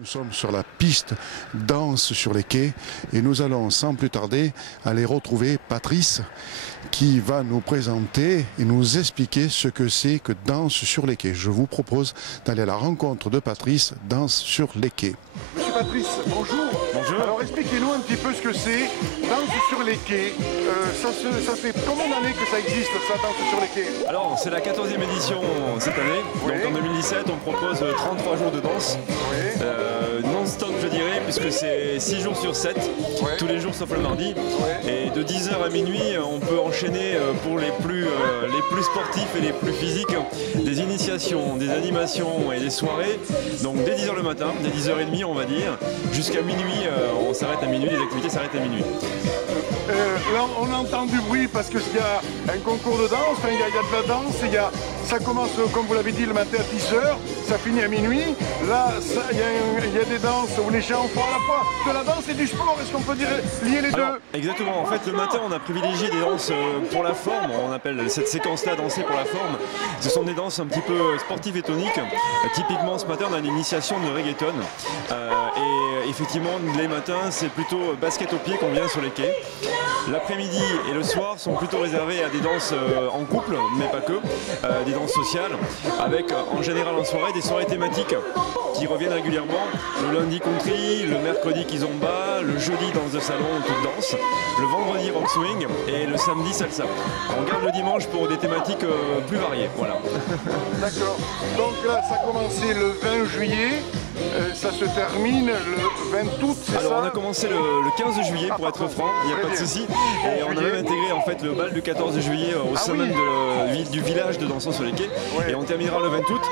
Nous sommes sur la piste Danse sur les quais et nous allons sans plus tarder aller retrouver Patrice qui va nous présenter et nous expliquer ce que c'est que Danse sur les quais. Je vous propose d'aller à la rencontre de Patrice, Danse sur les quais. Monsieur Patrice, bonjour. Bonjour. Alors expliquez-nous un petit peu ce que c'est Danse sur les quais. Ça fait combien d'années que ça existe, ça, Danse sur les quais? Alors c'est la 14e édition cette année. Oui. Donc en 2017 on propose 33 jours de danse. Oui. Non-stop je dirais, puisque c'est 6 jours sur 7, Ouais. tous les jours sauf le mardi. Ouais. Et de 10h à minuit, on peut enchaîner pour les plus sportifs et les plus physiques, des initiations, des animations et des soirées. Donc dès 10h le matin, dès 10h30 on va dire, jusqu'à minuit, on s'arrête à minuit, les activités s'arrêtent à minuit. Là, on entend du bruit parce qu'il y a un concours de danse, enfin, il y a de la danse, ça commence, comme vous l'avez dit, le matin à 10h, ça finit à minuit. Là, il y a des danses où les gens font à la fois de la danse et du sport. Est-ce qu'on peut dire lier les Alors, deux? exactement, en fait le matin on a privilégié des danses pour la forme, on appelle cette séquence-là danser pour la forme. Ce sont des danses un petit peu sportives et toniques. Typiquement ce matin on a l'initiation de reggaeton. Et effectivement les matins c'est plutôt basket au pied qu'on vient sur les quais. L'après-midi et le soir sont plutôt réservés à des danses en couple, mais pas que, des danses sociales, avec en général en soirée des soirées thématiques qui reviennent régulièrement. Le lundi country, le mercredi kizomba, le jeudi danse de salon, toute danse, le vendredi rock swing et le samedi salsa. On garde le dimanche pour des thématiques plus variées. Voilà. D'accord. Donc là, ça a commencé le 20 juillet, ça se termine le 20 août, c'est ça? Alors on a commencé le 15 juillet pour être franc, il n'y a Très pas de bien. souci. Et on a même intégré en fait le bal du 14 juillet au sein oui. même du village de Dansant sur les quais. Ouais. Et on terminera le 20 août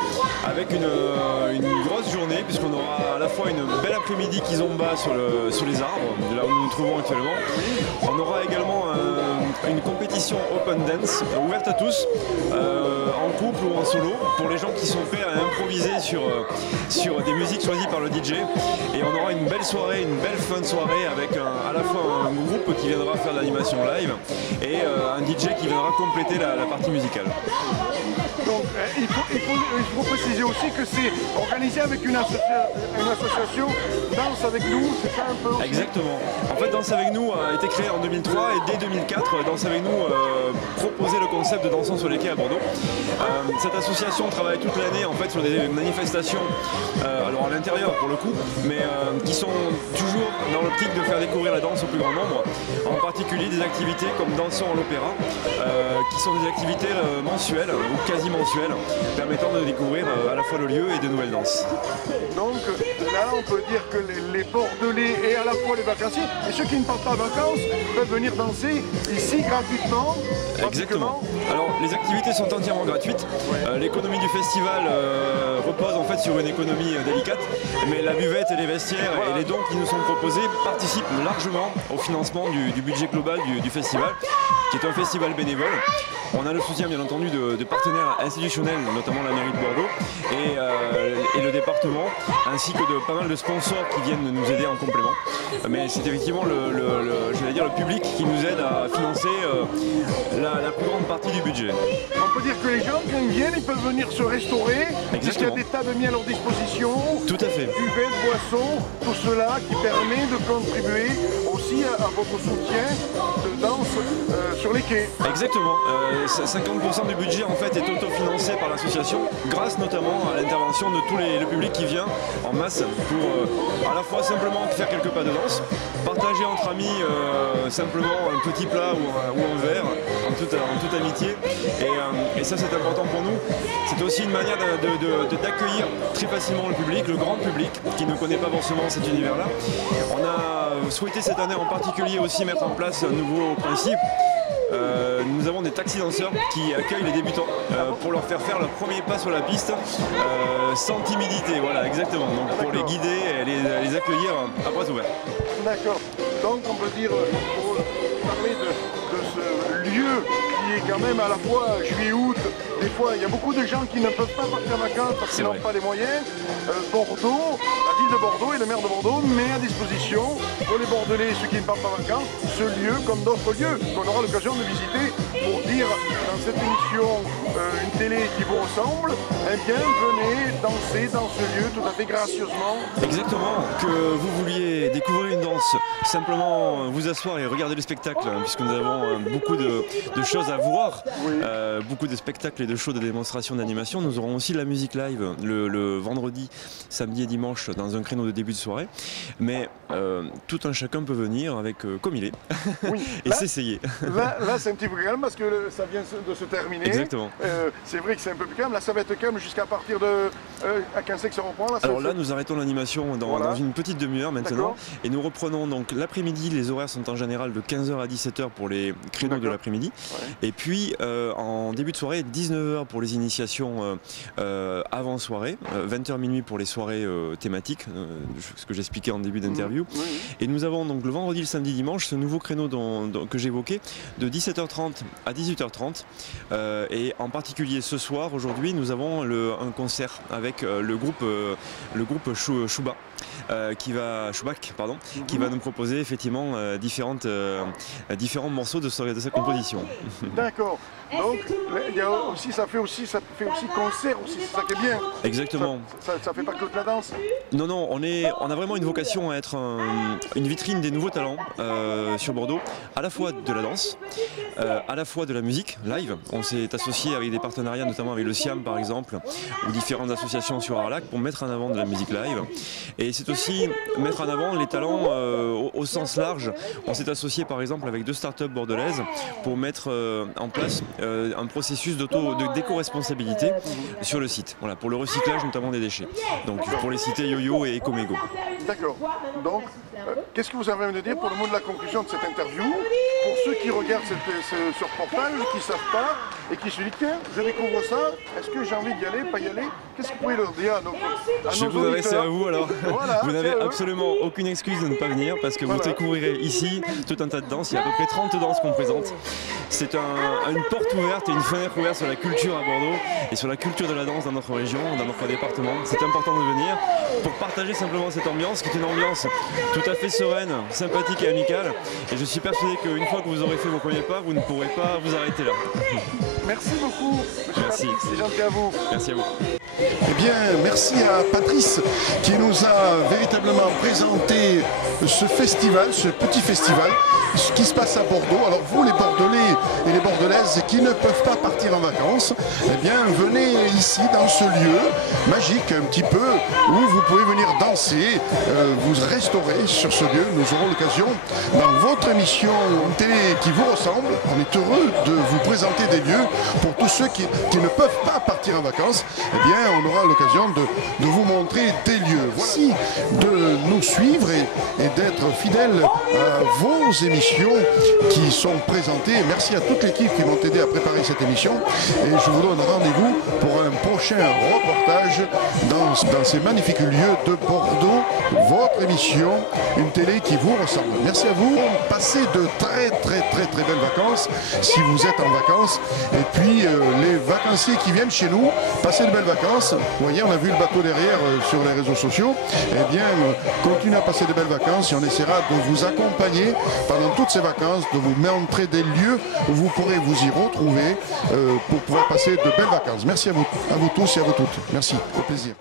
avec une grosse journée puisqu'on aura à la fois une belle après-midi kizomba sur les arbres, là où nous nous trouvons actuellement. On aura également une compétition open dance ouverte à tous, en couple ou en solo, pour les gens qui sont prêts à improviser sur des musiques choisies par le DJ. Et on aura une belle soirée, une belle fin de soirée avec à la fois un groupe qui viendra faire de l'animation live et un DJ qui viendra compléter la partie musicale. Donc il faut préciser aussi que c'est organisé avec une association Danse avec nous, c'est ça un peu aussi? Exactement. En fait, Danse avec nous a été créé en 2003 et dès 2004, Danse avec nous proposait le concept de Dansant sur les quais à Bordeaux. Cette association travaille toute l'année en fait sur des manifestations, alors à l'intérieur pour le coup, mais qui sont toujours dans l'optique de faire découvrir la danse au plus grand nombre. En particulier des activités comme Dansons à l'opéra, qui sont des activités mensuelles ou quasi mensuelles, permettant de découvrir à la fois le lieu et de nouvelles danses. Donc là, on peut dire que les Bordelais et à la fois les vacanciers, et ceux qui ne partent pas en vacances, peuvent venir danser ici gratuitement. Exactement. Alors les activités sont entièrement gratuites. L'économie du festival repose en fait sur une économie délicate, mais la buvette et les vestiaires et les dons qui nous sont proposés participent largement au financement du budget global du festival, qui est un festival bénévole. On a le soutien bien entendu de partenaires institutionnels, notamment la mairie de Bordeaux et le département, ainsi que de pas mal de sponsors qui viennent nous aider en complément. Mais c'est effectivement le public qui nous aide à financer la plus grande partie du budget. On peut dire que les gens, quand ils viennent, ils peuvent venir se restaurer, puisqu'il y a des tables mis à leur disposition, Tout à fait. buvette, boissons, tout cela qui permet de contribuer aussi à votre soutien de danse sur les quais. Exactement. 50% du budget en fait est autofinancé par l'association, grâce notamment à l'intervention de tout le public qui vient en masse pour à la fois simplement faire quelques pas de danse, partager entre amis simplement un petit plat ou un verre en toute amitié. Et ça c'est important pour nous. C'est aussi une manière d'accueillir très facilement le public, le grand public qui ne connaît pas forcément cet univers-là. On a souhaité cette année en particulier aussi mettre en place un nouveau principe. Nous avons des taxis danseurs qui accueillent les débutants pour leur faire faire leur premier pas sur la piste sans timidité, voilà exactement, donc pour les guider et les accueillir à bras ouverts. D'accord. Donc on peut dire, pour parler de ce lieu qui est quand même à la fois juillet-août. Des fois, il y a beaucoup de gens qui ne peuvent pas partir en vacances parce qu'ils n'ont pas les moyens. Bordeaux, la ville de Bordeaux et le maire de Bordeaux met à disposition pour les Bordelais, ceux qui ne partent pas en vacances, ce lieu comme d'autres lieux qu'on aura l'occasion de visiter pour dire dans cette émission une télé qui vous ressemble, eh bien venez danser dans ce lieu tout à fait gracieusement. Exactement, que vous vouliez découvrir une danse, simplement vous asseoir et regarder le spectacle, puisque nous avons beaucoup de choses à voir, oui. Beaucoup de spectacles et de shows de démonstration d'animation. Nous aurons aussi la musique live le vendredi, samedi et dimanche dans un créneau de début de soirée, mais tout un chacun peut venir avec comme il est oui, et s'essayer. Là c'est un petit peu calme parce que ça vient de se terminer. Exactement. C'est vrai que c'est un peu plus calme, là ça va être calme jusqu'à partir de... à 15 que ça reprend là. Alors là nous arrêtons l'animation dans une petite demi-heure maintenant et nous reprenons donc l'après-midi. Les horaires sont en général de 15h à 17h pour les créneaux de l'après-midi, ouais. Et puis en début de soirée 19h pour les initiations avant soirée, 20h minuit pour les soirées thématiques, ce que j'expliquais en début d'interview. Oui. Et nous avons donc le vendredi, le samedi, dimanche ce nouveau créneau que j'évoquais de 17h30 à 18h30 et en particulier ce soir, aujourd'hui, nous avons un concert avec le groupe Chouba. Qui va nous proposer effectivement différents morceaux de sa composition. D'accord. Donc il y a aussi, ça fait aussi concert aussi, c'est ça qui est bien. Exactement. Ça fait pas que de la danse. Non, on a vraiment une vocation à être une vitrine des nouveaux talents sur Bordeaux, à la fois de la danse, à la fois de la musique live. On s'est associé avec des partenariats, notamment avec le SIAM par exemple, ou différentes associations sur Arlac pour mettre en avant de la musique live. Et c'est aussi mettre en avant les talents au sens large. On s'est associé par exemple avec 2 startups bordelaises pour mettre en place un processus de d'éco-responsabilité sur le site, voilà, pour le recyclage notamment des déchets. Donc pour les citer Yo-Yo et Ecomégo. D'accord. Donc qu'est-ce que vous avez à me dire pour le mot de la conclusion de cette interview? Pour ceux qui regardent ce reportage, qui ne savent pas et qui se disent tiens, je découvre ça, est-ce que j'ai envie d'y aller, pas y aller? Qu'est-ce que vous pouvez leur dire à nos Je vais vous adresser à vous alors. Voilà, vous n'avez absolument aucune excuse de ne pas venir parce que vous découvrirez ici tout un tas de danses. Il y a à peu près 30 danses qu'on présente. C'est une porte ouverte et une fenêtre ouverte sur la culture à Bordeaux et sur la culture de la danse dans notre région, dans notre département. C'est important de venir pour partager simplement cette ambiance qui est une ambiance tout à fait sereine, sympathique et amicale. Et je suis persuadé qu'une fois que vous aurez fait vos premiers pas, vous ne pourrez pas vous arrêter là. Merci beaucoup. Merci. C'est gentil à vous. Merci à vous. Eh bien, merci à Patrice qui nous a véritablement présenté ce festival, ce petit festival qui se passe à Bordeaux. Alors vous, les Bordelais et les Bordelaises qui ne peuvent pas partir en vacances, eh bien, venez ici dans ce lieu magique un petit peu où vous pouvez venir danser, vous restaurer sur ce lieu. Nous aurons l'occasion dans votre émission télé qui vous ressemble. On est heureux de vous présenter des lieux pour tous ceux qui ne peuvent pas partir en vacances. Eh bien, on aura l'occasion de vous montrer des lieux. Voici de nous suivre et d'être fidèles à vos émissions qui sont présentées. Merci à toute l'équipe qui m'ont aidé à préparer cette émission et je vous donne rendez-vous pour un prochain reportage dans ces magnifiques lieux de Bordeaux. Votre émission, une télé qui vous ressemble. Merci à vous. Passez de très belles vacances si vous êtes en vacances. Et puis les vacanciers qui viennent chez nous, passez de belles vacances. Vous voyez, on a vu le bateau derrière sur les réseaux sociaux. Eh bien, continuez à passer de belles vacances et on essaiera de vous accompagner pendant toutes ces vacances, de vous montrer des lieux où vous pourrez vous y retrouver pour pouvoir passer de belles vacances. Merci à vous tous et à vous toutes. Merci, au plaisir.